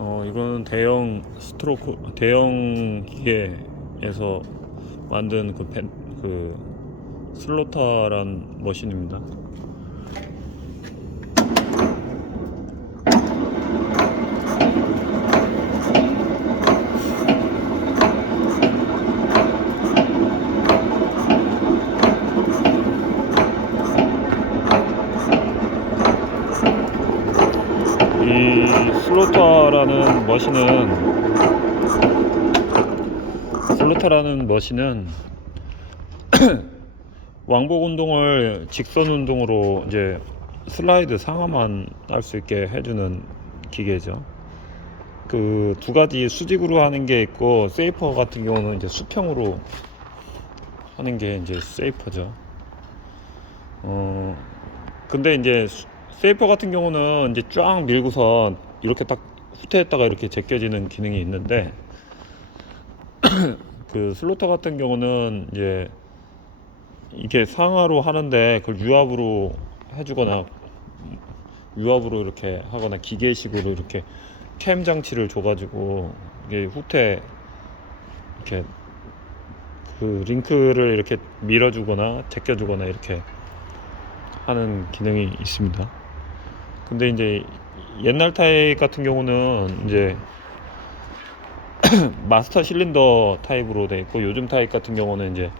이거는 대형 기계에서 만든 그 슬로타란 머신입니다. 이 슬로타라는 머신은 왕복 운동을 직선 운동으로 이제 슬라이드 상하만 할 수 있게 해주는 기계죠. 그 두 가지 수직으로 하는 게 있고, 세이퍼 같은 경우는 이제 수평으로 하는 게 이제 세이퍼죠. 근데 이제 세이퍼 같은 경우는 이제 쫙 밀고서 이렇게 딱 후퇴했다가 이렇게 제껴지는 기능이 있는데, 그 슬로터 같은 경우는 이제 이게 상하로 하는데 그걸 유압으로 해주거나 유압으로 이렇게 하거나 기계식으로 이렇게 캠 장치를 줘가지고 이게 후퇴 이렇게 그 링크를 이렇게 밀어주거나 제껴주거나 이렇게 하는 기능이 있습니다. 근데 이제 옛날 타입 같은 경우는 이제 마스터 실린더 타입으로 돼 있고, 요즘 타입 같은 경우는 이제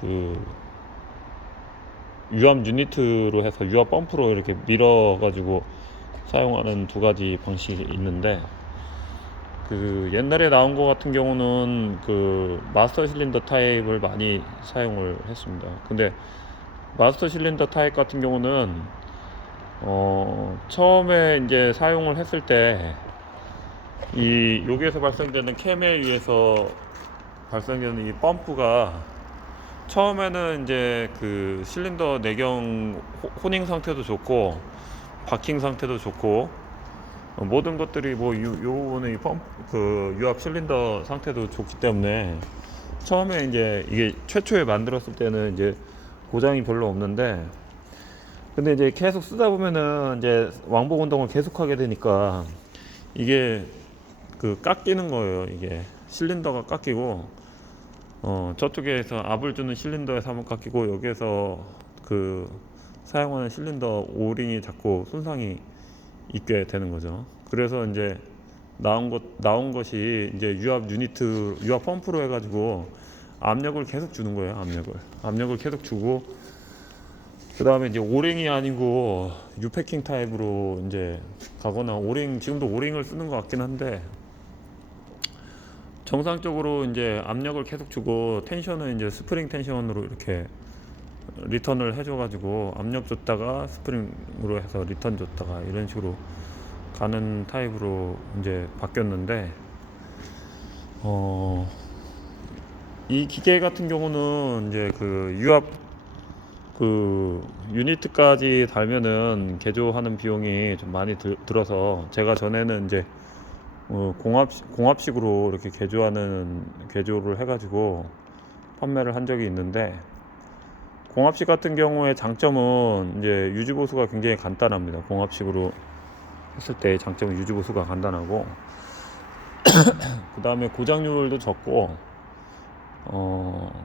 그 유압 유니트로 해서 유압 펌프로 이렇게 밀어 가지고 사용하는 두 가지 방식이 있는데, 그 옛날에 나온 거 같은 경우는 그 마스터 실린더 타입을 많이 사용을 했습니다. 근데 마스터 실린더 타입 같은 경우는 처음에 이제 사용을 했을 때 이 여기에서 발생되는 캠에 의해서 발생되는 이 펌프가 처음에는 이제 그 실린더 내경 호닝 상태도 좋고 바킹 상태도 좋고 모든 것들이 뭐 요 부분의 그 유압 실린더 상태도 좋기 때문에 처음에 이제 이게 최초에 만들었을 때는 이제 고장이 별로 없는데, 근데 이제 계속 쓰다 보면은 이제 왕복 운동을 계속하게 되니까 이게 그 깎이는 거예요. 이게 실린더가 깎이고, 저쪽에서 압을 주는 실린더에서 한번 깎이고, 여기에서 그 사용하는 실린더 오링이 자꾸 손상이 있게 되는 거죠. 그래서 이제 나온 것이 이제 유압 펌프로 해가지고 압력을 계속 주는 거예요. 압력을 계속 주고, 그 다음에 이제 오링이 아니고 유패킹 타입으로 이제 가거나, 지금도 오링을 쓰는 것 같긴 한데, 정상적으로 이제 압력을 계속 주고 텐션은 이제 스프링 텐션으로 이렇게 리턴을 해줘가지고 압력 줬다가 스프링으로 해서 리턴 줬다가 이런 식으로 가는 타입으로 이제 바뀌었는데, 이 기계 같은 경우는 이제 그 유압 그 유니트까지 달면은 개조하는 비용이 좀 많이 들어서, 제가 전에는 이제 공합식으로 이렇게 개조를 해가지고 판매를 한 적이 있는데, 공합식 같은 경우에 장점은 이제 유지보수가 굉장히 간단합니다. 공합식으로 했을 때 장점은 유지보수가 간단하고, 그 다음에 고장률도 적고,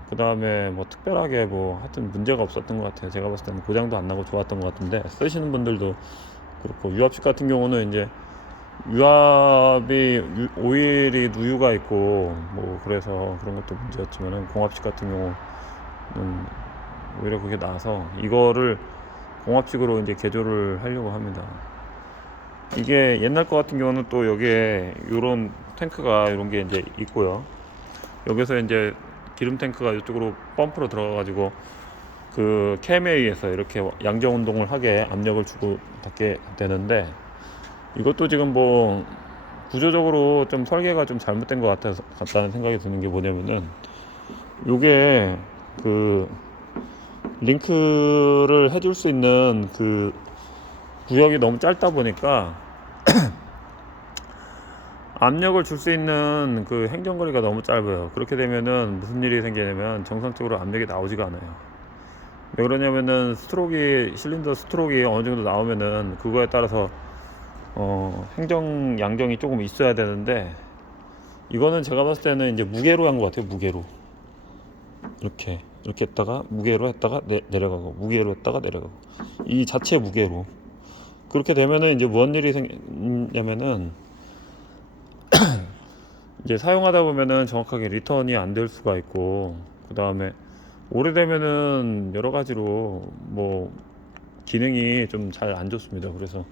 그 다음에 뭐 특별하게 뭐 하여튼 문제가 없었던 것 같아요. 제가 봤을 때는 고장도 안 나고 좋았던 것 같은데, 쓰시는 분들도 그렇고, 유압식 같은 경우는 이제 오일이 누유가 있고 뭐 그래서 그런 것도 문제였지만은, 공합식 같은 경우는 오히려 그게 나아서 이거를 공합식으로 이제 개조를 하려고 합니다. 이게 옛날 거 같은 경우는 또 여기에 요런 탱크가 이런 게 이제 있고요. 여기서 이제 기름 탱크가 이쪽으로 펌프로 들어가 가지고 그 캠에 의해서 이렇게 양정 운동을 하게 압력을 주고 닫게 되는데, 이것도 지금 뭐 구조적으로 좀 설계가 좀 잘못된 것 같다는 생각이 드는 게 뭐냐면은, 요게 그 링크를 해줄 수 있는 그 구역이 너무 짧다 보니까 압력을 줄 수 있는 그 행정거리가 너무 짧아요. 그렇게 되면은 무슨 일이 생기냐면 정상적으로 압력이 나오지가 않아요. 왜 그러냐면은 실린더 스트로크가 어느 정도 나오면은 그거에 따라서 행정 양정이 조금 있어야 되는데, 이거는 제가 봤을 때는 이제 무게로 한 것 같아요. 무게로 이렇게 했다가 무게로 했다가 내려가고, 무게로 했다가 내려가고, 이 자체 무게로. 그렇게 되면은 이제 무슨 일이 생기냐면은 이제 사용하다 보면은 정확하게 리턴이 안 될 수가 있고, 그 다음에 오래되면은 여러 가지로 뭐 기능이 좀 잘 안 좋습니다. 그래서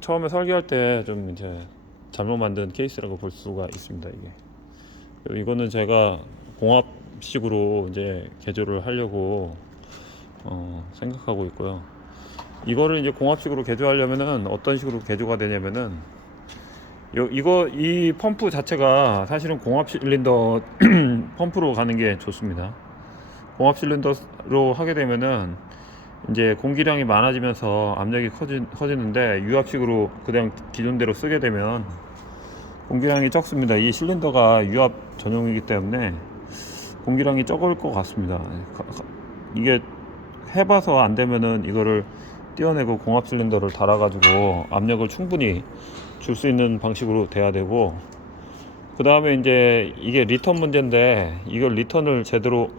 처음에 설계할 때 좀 이제 잘못 만든 케이스라고 볼 수가 있습니다. 이거는 제가 공합식으로 이제 개조를 하려고 생각하고 있고요. 이거를 이제 공합식으로 개조하려면은 어떤 식으로 개조가 되냐면은, 이 펌프 자체가 사실은 공합 실린더 펌프로 가는 게 좋습니다. 공합 실린더로 하게 되면은 이제 공기량이 많아지면서 압력이 커지는데, 유압식으로 그냥 기존대로 쓰게 되면 공기량이 적습니다. 이 실린더가 유압 전용이기 때문에 공기량이 적을 것 같습니다. 이게 해봐서 안 되면은 이거를 떼어내고 공합 실린더를 달아가지고 압력을 충분히 줄 수 있는 방식으로 돼야 되고, 그 다음에 이제 이게 리턴 문제인데, 이걸 리턴을 제대로,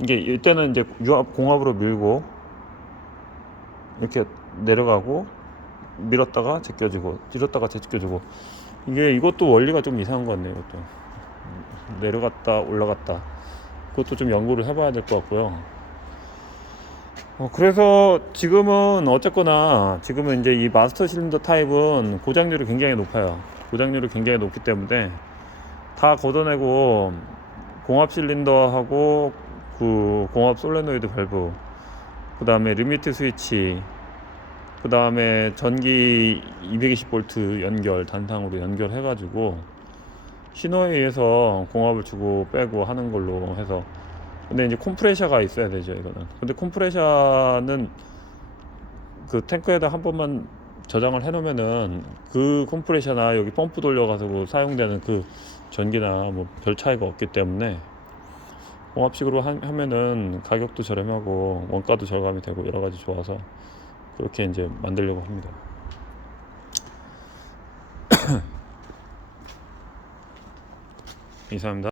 이게 이때는 이제 공합으로 밀고 이렇게 내려가고, 밀었다가 제껴주고, 밀었다가 제껴주고, 이것도 원리가 좀 이상한 것 같네요. 이것도 내려갔다 올라갔다, 그것도 좀 연구를 해봐야 될 것 같고요. 그래서 지금은 어쨌거나 지금은 이제 이 마스터 실린더 타입은 고장률이 굉장히 높아요. 고장률이 굉장히 높기 때문에 다 걷어내고, 공합 실린더하고 그 공합 솔레노이드 밸브, 그 다음에 리미트 스위치, 그 다음에 전기 220V 연결, 단상으로 연결해가지고 신호에 의해서 공합을 주고 빼고 하는 걸로 해서. 근데 이제 컴프레셔가 있어야 되죠, 이거는. 근데 컴프레셔는 그 탱크에다 한 번만 저장을 해 놓으면은 그 컴프레셔나 여기 펌프 돌려가지고 사용되는 그 전기나 뭐 별 차이가 없기 때문에 공합식으로 하면은 가격도 저렴하고 원가도 절감이 되고 여러 가지 좋아서 그렇게 이제 만들려고 합니다. 이상입니다.